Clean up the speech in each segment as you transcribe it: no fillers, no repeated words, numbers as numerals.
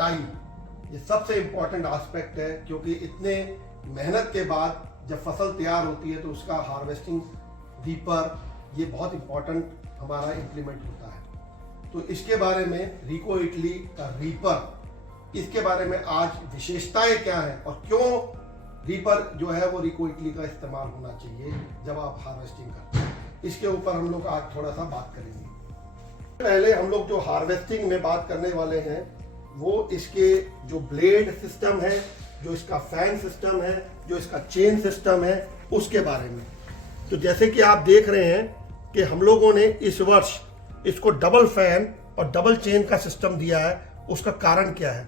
कटाई, ये सबसे इम्पोर्टेंट एस्पेक्ट है, क्योंकि इतने मेहनत के बाद जब फसल तैयार होती है तो उसका हार्वेस्टिंग रीपर ये बहुत इम्पोर्टेंट हमारा इम्प्लीमेंट होता है। तो इसके बारे में रिको इटली का रीपर, इसके बारे में आज विशेषताएं क्या है और क्यों रीपर जो है वो रिको इटली का इस्तेमाल होना चाहिए जब आप हार्वेस्टिंग करते हैं, इसके ऊपर हम लोग आज थोड़ा सा बात करेंगे। पहले हम लोग जो हार्वेस्टिंग में बात करने वाले हैं वो इसके जो ब्लेड सिस्टम है, जो इसका फैन सिस्टम है, जो इसका चेन सिस्टम है, उसके बारे में। तो जैसे कि आप देख रहे हैं कि हम लोगों ने इस वर्ष इसको डबल फैन और डबल चेन का सिस्टम दिया है। उसका कारण क्या है?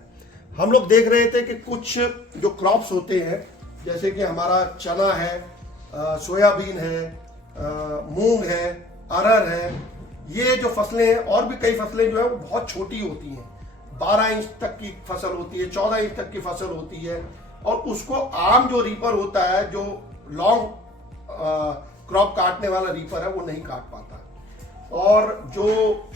हम लोग देख रहे थे कि कुछ जो क्रॉप्स होते हैं, जैसे कि हमारा चना है, सोयाबीन है, मूंग है, अरहर है, ये जो फसलें हैं और भी कई फसलें जो है वो बहुत छोटी होती हैं। 12 इंच तक की फसल होती है, 14 इंच तक की फसल होती है, और उसको आम जो रीपर होता है, जो लॉन्ग क्रॉप काटने वाला रीपर है, वो नहीं काट पाता, और जो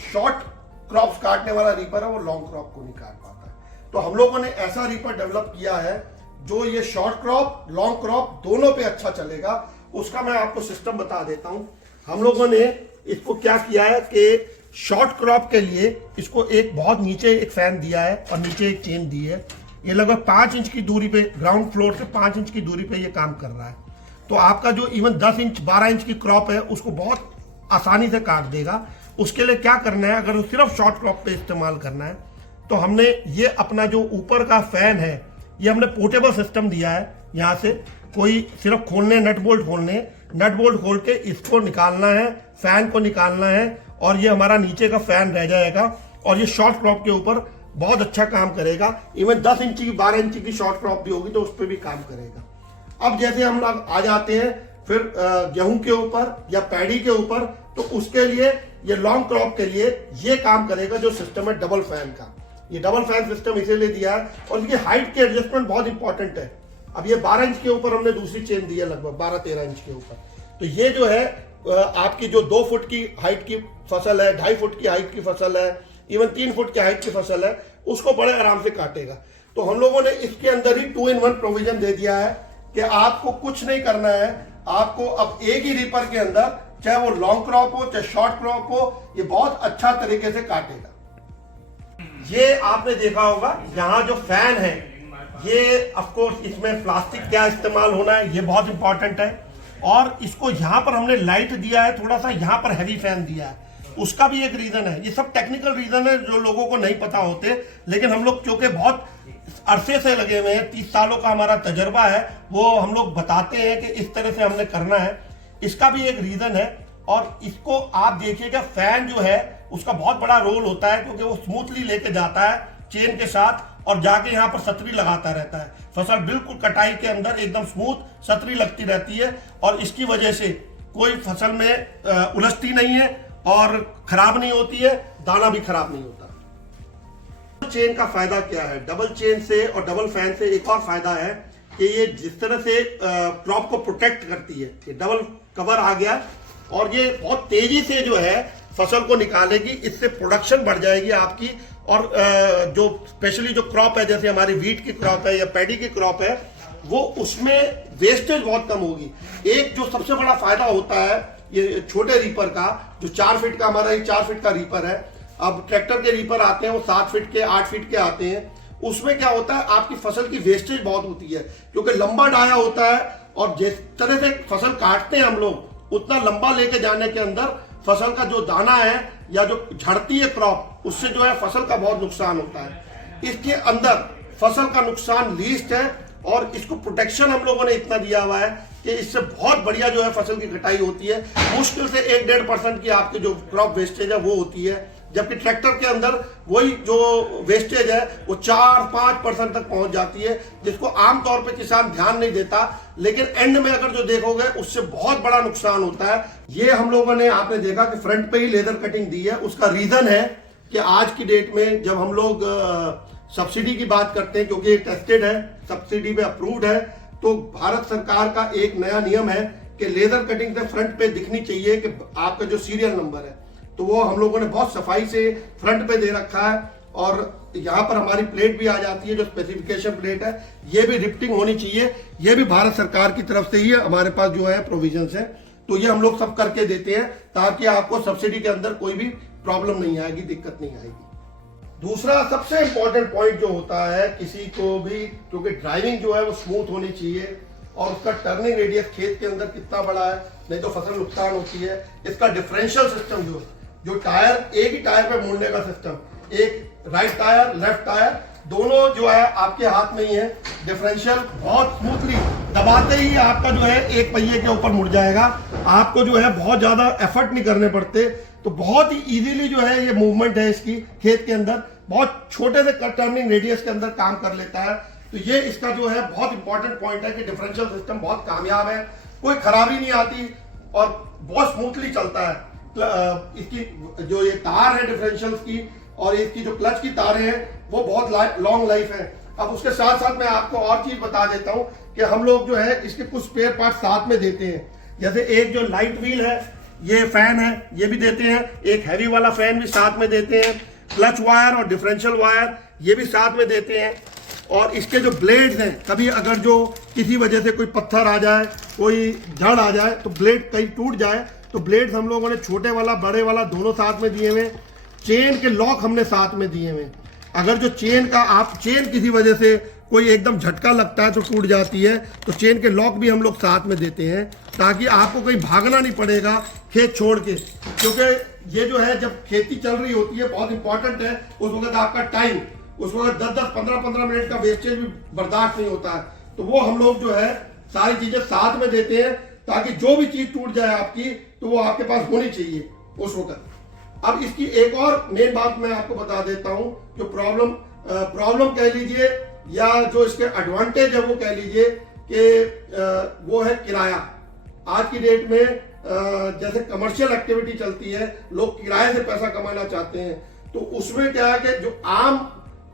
शॉर्ट क्रॉप्स काटने वाला रीपर है वो लॉन्ग क्रॉप को नहीं काट पाता है। तो हम लोगों ने ऐसा रीपर डेवलप किया है जो ये शॉर्ट क्रॉप, लॉन्ग क्रॉप दोनों पे अच्छा चलेगा। उसका मैं आपको सिस्टम बता देता हूं। हम लोगों ने इसको क्या किया है कि शॉर्ट क्रॉप के लिए इसको एक बहुत नीचे एक फैन दिया है और नीचे एक चेन दी है। ये लगभग 5 इंच की दूरी पे, ग्राउंड फ्लोर से 5 इंच की दूरी पे ये काम कर रहा है। तो आपका जो इवन 10 इंच 12 इंच की क्रॉप है उसको बहुत आसानी से काट देगा। उसके लिए क्या करना है, अगर सिर्फ शॉर्ट क्रॉप पे इस्तेमाल करना है तो हमने ये अपना जो ऊपर का फैन है ये हमने पोर्टेबल सिस्टम दिया है। यहाँ से कोई सिर्फ खोलने, नट बोल्ट खोल के इसको निकालना है, फैन को निकालना है, और ये हमारा नीचे का फैन रह जाएगा, और ये शॉर्ट क्रॉप के ऊपर बहुत अच्छा काम करेगा। इवन 10 इंच की 12 इंच की शॉर्ट क्रॉप भी होगी तो उस पर भी काम करेगा। अब जैसे हम लोग आ जाते हैं फिर गेहूं के ऊपर या पैडी के ऊपर, तो उसके लिए ये लॉन्ग क्रॉप के लिए ये काम करेगा जो सिस्टम है डबल फैन का। ये डबल फैन सिस्टम इसीलिए दिया है, और इसकी हाइट के एडजस्टमेंट बहुत इंपॉर्टेंट है। अब ये 12 इंच के ऊपर हमने दूसरी चेन दी है, लगभग 12-13 इंच के ऊपर। तो ये जो है आपकी जो 2 फुट की हाइट की फसल है, 2.5 फुट की हाइट की फसल है, इवन 3 फुट की हाइट की फसल है, उसको बड़े आराम से काटेगा। तो हम लोगों ने इसके अंदर ही 2-in-1 प्रोविजन दे दिया है कि आपको कुछ नहीं करना है। आपको अब एक ही रीपर के अंदर, चाहे वो लॉन्ग क्रॉप हो चाहे शॉर्ट क्रॉप हो, ये बहुत अच्छा तरीके से काटेगा। ये आपने देखा होगा यहाँ जो फैन है, ये ऑफकोर्स इसमें प्लास्टिक क्या इस्तेमाल होना है ये बहुत इंपॉर्टेंट है, और इसको यहाँ पर हमने लाइट दिया है, थोड़ा सा यहाँ पर हैवी फैन दिया है। उसका भी एक रीजन है। ये सब टेक्निकल रीजन है जो लोगों को नहीं पता होते, लेकिन हम लोग क्योंकि बहुत अरसे से लगे हुए हैं, 30 सालों का हमारा तजर्बा है, वो हम लोग बताते हैं कि इस तरह से हमने करना है। इसका भी एक रीजन है। और इसको आप देखिएगा, फैन जो है उसका बहुत बड़ा रोल होता है, क्योंकि वो स्मूथली लेके जाता है चेन के साथ और जाके यहाँ पर सतरी लगाता रहता है। फसल बिल्कुल कटाई के अंदर एकदम स्मूथ सतरी लगती रहती है, और इसकी वजह से कोई फसल में उलझती नहीं है और खराब नहीं होती है, दाना भी खराब नहीं होता। चेन का फायदा क्या है? डबल चेन से और डबल फैन से एक और फायदा है कि ये जिस तरह से क्रॉप को प्रोटेक्ट करती है, ये डबल कवर आ गया, और ये बहुत तेजी से जो है फसल को निकालेगी। इससे प्रोडक्शन बढ़ जाएगी आपकी, और जो स्पेशली जो क्रॉप है, जैसे हमारी वीट की क्रॉप है या पैडी की क्रॉप है, वो उसमें वेस्टेज बहुत कम होगी। एक जो सबसे बड़ा फायदा होता है ये छोटे रीपर का, जो 4 फीट का, हमारा ये 4 फीट का रीपर है। अब ट्रैक्टर के रीपर आते हैं वो 7 फीट के, 8 फीट के आते हैं। उसमें क्या होता है, आपकी फसल की वेस्टेज बहुत होती है, क्योंकि लंबा डाया होता है, और जिस तरह से फसल काटते हैं हम लोग, उतना लंबा लेके जाने के अंदर फसल का जो दाना है या जो झड़ती है क्रॉप, उससे जो है फसल का बहुत नुकसान होता है। इसके अंदर फसल का नुकसान लीस्ट है, और इसको प्रोटेक्शन हम लोगों ने इतना दिया हुआ है कि इससे बहुत बढ़िया जो है फसल की कटाई होती है। मुश्किल से 1-1.5% की आपकी जो क्रॉप वेस्टेज है वो होती है, जबकि ट्रैक्टर के अंदर वही जो वेस्टेज है वो 4-5% तक पहुंच जाती है, जिसको आमतौर पे किसान ध्यान नहीं देता, लेकिन एंड में अगर जो देखोगे उससे बहुत बड़ा नुकसान होता है। ये हम लोगों ने, आपने देखा कि फ्रंट पे ही लेदर कटिंग दी है। उसका रीजन है कि आज की डेट में जब हम लोग सब्सिडी की बात करते हैं, क्योंकि ये टेस्टेड है, सब्सिडी पे अप्रूव्ड है, तो भारत सरकार का एक नया नियम है कि लेदर कटिंग से फ्रंट पे दिखनी चाहिए कि आपका जो सीरियल नंबर है, तो वो हम लोगों ने बहुत सफाई से फ्रंट पे दे रखा है। और यहाँ पर हमारी प्लेट भी आ जाती है, जो स्पेसिफिकेशन प्लेट है, ये भी रिफ्टिंग होनी चाहिए। ये भी भारत सरकार की तरफ से ही हमारे पास जो है प्रोविजंस है, तो ये हम लोग सब करके देते हैं ताकि आपको सब्सिडी के अंदर कोई भी प्रॉब्लम नहीं आएगी, दिक्कत नहीं आएगी। दूसरा सबसे इंपॉर्टेंट पॉइंट जो होता है किसी को भी, क्योंकि ड्राइविंग जो है वो स्मूथ होनी चाहिए और उसका टर्निंग रेडियस खेत के अंदर कितना बड़ा है, नहीं तो फसल नुकसान होती है। इसका डिफरेंशियल सिस्टम जो टायर, एक ही टायर पे मुड़ने का सिस्टम, एक राइट टायर लेफ्ट टायर दोनों जो है आपके हाथ में ही है। डिफरेंशियल बहुत स्मूथली दबाते ही आपका जो है एक पहिए के ऊपर मुड़ जाएगा, आपको जो है बहुत ज्यादा एफर्ट नहीं करने पड़ते, तो बहुत ही इजीली जो है ये मूवमेंट है इसकी खेत के अंदर, बहुत छोटे से टर्निंग रेडियस के अंदर काम कर लेता है। तो ये इसका जो है बहुत इंपॉर्टेंट पॉइंट है कि डिफरेंशियल सिस्टम बहुत कामयाब है, कोई खराबी नहीं आती और बहुत स्मूथली चलता है। इसकी जो ये तार है डिफरेंशियल्स की और इसकी जो क्लच की तारें हैं वो बहुत लॉन्ग लाइफ है। अब उसके साथ साथ मैं आपको और चीज बता देता हूं कि हम लोग जो है इसके कुछ स्पेयर पार्ट साथ में देते हैं। जैसे एक जो लाइट व्हील है, ये फैन है, ये भी देते हैं, एक हैवी वाला फैन भी साथ में देते हैं, क्लच वायर और डिफरेंशियल वायर ये भी साथ में देते हैं। और इसके जो ब्लेड्स हैं, कभी अगर जो किसी वजह से कोई पत्थर आ जाए, कोई जड़ आ जाए, तो ब्लेड कहीं टूट जाए, तो ब्लेड्स हम लोगों ने छोटे वाला बड़े वाला दोनों साथ में दिए हुए। चेन के लॉक हमने साथ में दिए हुए, अगर जो चेन किसी वजह से कोई एकदम झटका लगता है तो टूट जाती है, तो चेन के लॉक भी हम लोग साथ में देते हैं ताकि आपको कहीं भागना नहीं पड़ेगा खेत छोड़ के। क्योंकि ये जो है जब खेती चल रही होती है बहुत इंपॉर्टेंट है, उस वक्त आपका टाइम, उस वक्त 10-10, 15-15 मिनट का वेस्टेज भी बर्दाश्त नहीं होता है, तो वो हम लोग जो है सारी चीजें साथ में देते हैं ताकि जो भी चीज टूट जाए आपकी तो वो आपके पास होनी चाहिए उस वक्त। अब इसकी एक और मेन बात मैं आपको बता देता हूं, जो प्रॉब्लम कह लीजिए या जो इसके एडवांटेज है वो कह लीजिए कि वो है किराया। आज की डेट में जैसे कमर्शियल एक्टिविटी चलती है, लोग किराए से पैसा कमाना चाहते हैं, तो उसमें क्या है कि जो आम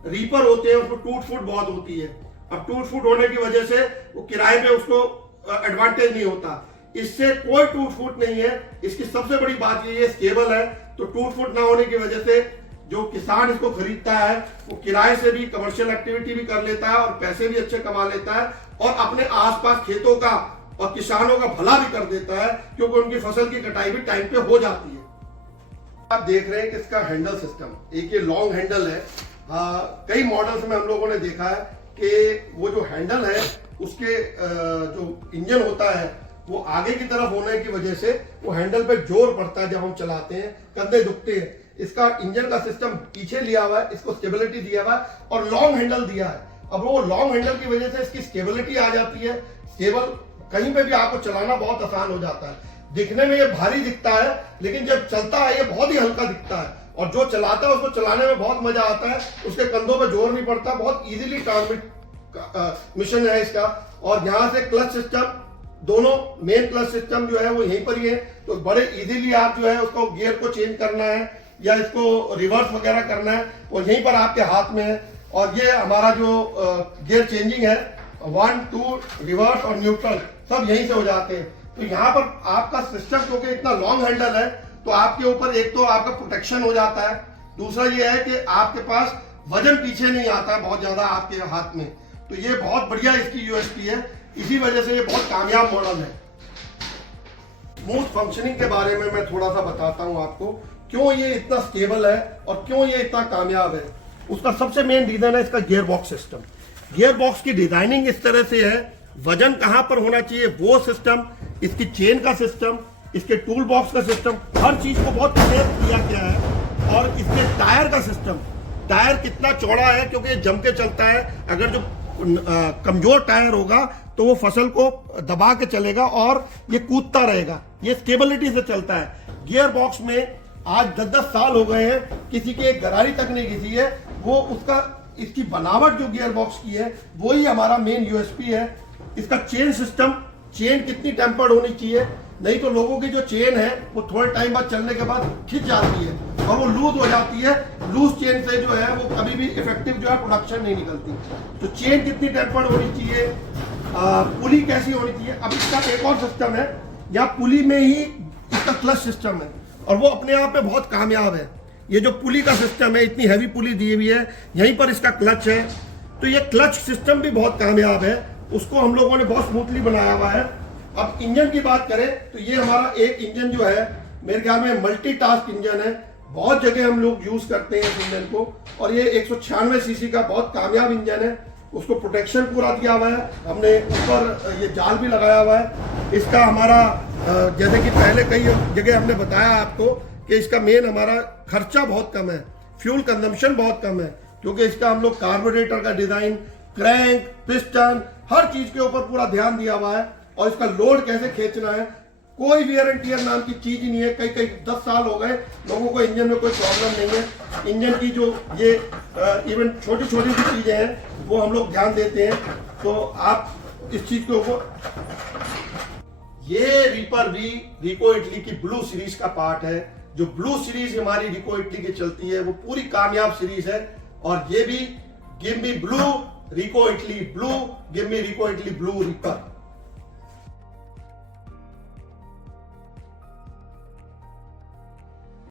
रीपर होते हैं उसमें टूट फूट बहुत होती है। अब टूट फूट होने की वजह से वो किराए पे उसको एडवांटेज नहीं होता, इससे कोई टूट फूट नहीं है। इसकी सबसे बड़ी बात ये स्टेबल है, तो टूट फूट ना होने की वजह से जो किसान इसको खरीदता है वो किराए से भी कमर्शियल एक्टिविटी भी कर लेता है और पैसे भी अच्छे कमा लेता है और अपने आसपास खेतों का और किसानों का भला भी कर देता है, क्योंकि उनकी फसल की कटाई भी टाइम पे हो जाती है। आप देख रहे हैं कि इसका हैंडल सिस्टम, एक ये लॉन्ग हैंडल है। कई मॉडल्स में हम लोगों ने देखा है कि वो जो हैंडल है उसके जो इंजन होता है वो आगे की तरफ होने की वजह से वो हैंडल पे जोर पड़ता है, जब हम चलाते हैं कंधे दुखते हैं। इसका इंजन का सिस्टम पीछे लिया हुआ है, इसको स्टेबिलिटी दिया हुआ है और लॉन्ग हैंडल दिया है। अब वो लॉन्ग हैंडल की वजह से इसकी स्टेबिलिटी आ जाती है, स्टेबल, कहीं पे भी आपको चलाना बहुत आसान हो जाता है। दिखने में ये भारी दिखता है लेकिन जब चलता है ये बहुत ही हल्का दिखता है, और जो चलाता है उसको चलाने में बहुत मजा आता है, उसके कंधों पे जोर नहीं पड़ता, बहुत इजीली ट्रांसमिशन है इसका। और यहाँ से क्लच सिस्टम, दोनों मेन क्लच सिस्टम जो है वो यहीं पर ही है, तो बड़े इजीली आप जो है उसको गियर को चेंज करना है या इसको रिवर्स वगैरह करना है वो यहीं पर आपके हाथ में है। और ये हमारा जो गियर चेंजिंग है, 1, 2 रिवर्स और न्यूट्रल सब यहीं से हो जाते हैं। तो यहाँ पर आपका सिस्टम क्योंकि इतना लॉन्ग हैंडल है तो आपके ऊपर एक तो आपका प्रोटेक्शन हो जाता है, दूसरा ये है कि आपके पास वजन पीछे नहीं आता है बहुत ज्यादा आपके हाथ में, तो ये बहुत बढ़िया इसकी यूएसपी है, इसी वजह से ये बहुत कामयाब मॉडल है। स्मूथ फंक्शनिंग के बारे में मैं थोड़ा सा बताता हूं आपको, क्यों ये इतना स्टेबल है और क्यों ये इतना कामयाब है। उसका सबसे मेन रीजन है इसका gear box system. Gear box की डिजाइनिंग इस तरह से है, वजन कहां पर होना चाहिए वो सिस्टम, इसकी चेन का सिस्टम, इसके टूल बॉक्स का सिस्टम, हर चीज को बहुत क्लियर किया गया है। और इसके टायर का सिस्टम, टायर कितना चौड़ा है क्योंकि ये जम के चलता है, अगर जो कमजोर टायर होगा तो वो फसल को दबा के चलेगा और ये कूदता रहेगा, ये स्टेबिलिटी से चलता है। गियर बॉक्स में आज 10-10 साल हो गए हैं, किसी की एक गरारी तक नहीं घिसी है, वो उसका इसकी बनावट जो गियर बॉक्स की है वही हमारा मेन यूएसपी है। इसका चेन सिस्टम, चेन कितनी टेम्पर्ड होनी चाहिए, नहीं तो लोगों की जो चेन है वो थोड़े टाइम बाद चलने के बाद खिंच जाती है और वो लूज हो जाती है। लूज चेन से जो है वो कभी भी इफेक्टिव जो है प्रोडक्शन नहीं निकलती। तो चेन कितनी टेम्पर्ड होनी चाहिए, पुली कैसी होनी चाहिए। अब इसका एक और सिस्टम है, या पुली में ही इसका क्लच सिस्टम है और वो अपने आप में बहुत कामयाब है। ये जो पुली का सिस्टम है, इतनी हैवी पुली दी हुई है, यहीं पर इसका क्लच है। तो ये क्लच सिस्टम भी बहुत कामयाब है, उसको हम लोगों ने बहुत स्मूथली बनाया हुआ है। अब इंजन की बात करें तो ये हमारा एक इंजन जो है मेरे ख्याल में मल्टीटास्क इंजन है, बहुत जगह हम लोग यूज करते हैं इस इंजन को, और ये 196 सीसी का बहुत कामयाब इंजन है। उसको प्रोटेक्शन पूरा दिया हुआ है हमने, ऊपर ये जाल भी लगाया हुआ है। इसका हमारा जैसे कि पहले कई जगह हमने बताया आपको कि इसका मेन हमारा खर्चा बहुत कम है, फ्यूल कंजम्पशन बहुत कम है, क्योंकि इसका हम लोग कार्बोरेटर का डिजाइन, क्रैंक, पिस्टन, हर चीज के ऊपर पूरा ध्यान दिया हुआ है। और इसका लोड कैसे खींचना है, कोई वियर एंड टियर नाम की चीज ही नहीं है। कई 10 साल हो गए लोगों को, इंजन में कोई प्रॉब्लम नहीं है। इंजन की जो ये इवन छोटी छोटी सी चीजें हैं वो हम लोग ध्यान देते हैं। तो आप इस चीज के ऊपर, ये रीपर वी रिको इटली की ब्लू सीरीज का पार्ट है। जो ब्लू सीरीज हमारी रिको इटली की चलती है वो पूरी कामयाब सीरीज है। और ये भी गिव मी ब्लू रिको इटली ब्लू, गिव मी रिको इटली ब्लू रीपर।